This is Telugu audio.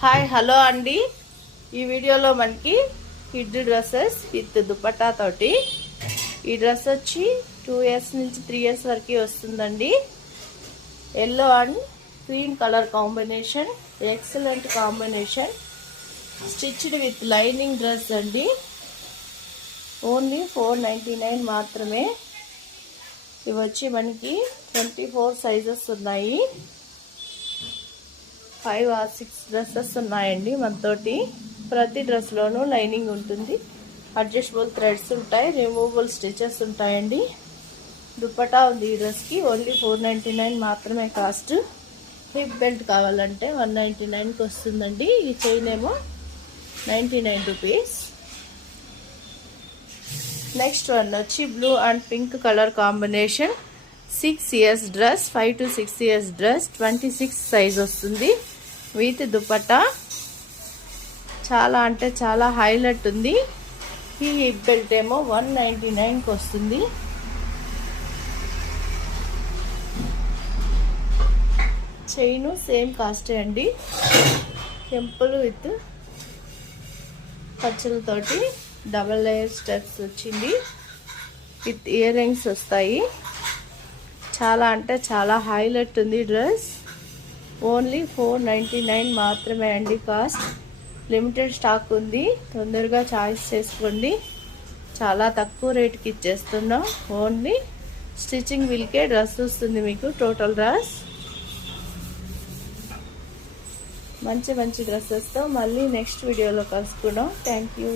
హాయ్ హలో అండి. ఈ వీడియోలో మనకి కిడ్ డ్రెస్సెస్ విత్ దుపట్టా తోటి ఈ డ్రెస్ వచ్చి 2 ఇయర్స్ నుంచి 3 ఇయర్స్ వరకు వస్తుందండి. Yellow and green colour combination, excellent combination. Stitched with lining dress అండి. ఓన్లీ 499 మాత్రమే. ఇవి వచ్చి మనకి 24 సైజెస్ ఉన్నాయి. 5 or 6 డ్రెస్సెస్ ఉన్నాయండి మనతోటి. ప్రతి డ్రెస్లోనూ లైనింగ్ ఉంటుంది, అడ్జస్టబుల్ థ్రెడ్స్ ఉంటాయి, రిమూవబుల్ స్టిచెస్ ఉంటాయండి. దుపట్టా ఉంది ఈ డ్రెస్కి. ఓన్లీ 499 మాత్రమే కాస్ట్. హిప్ బెల్ట్ కావాలంటే 199కి వస్తుందండి. ఈ చైన్ ఏమో 99 రూపీస్. నెక్స్ట్ వన్ వచ్చి blue and pink colour combination. 6 years dress, 5 to 6 years dress, 26 size వస్తుంది విత్ దుపట్టా. చాలా అంటే చాలా హైలైట్ ఉంది. ఈ హిప్ బెల్ట్ ఏమో 199కి వస్తుంది. చైన్ సేమ్ కాస్టే అండి. టెంపుల్ విత్ పచ్చలతోటి డబల్ లేయర్ స్టెప్స్ వచ్చింది. విత్ ఇయర్ రింగ్స్ వస్తాయి. చాలా అంటే చాలా హైలైట్ ఉంది డ్రెస్. ఓన్లీ 499 మాత్రమే అండి కాస్ట్. లిమిటెడ్ స్టాక్ ఉంది, తొందరగా చాయిస్ చేసుకోండి. చాలా తక్కువ రేట్కి ఇచ్చేస్తున్నాం. ఓన్లీ స్టిచ్చింగ్ బిల్కే డ్రెస్ వస్తుంది మీకు. టోటల్ డ్రెస్ మంచి మంచి డ్రెస్సెస్తో మళ్ళీ నెక్స్ట్ వీడియోలో కలుసుకుందాం. Thank you.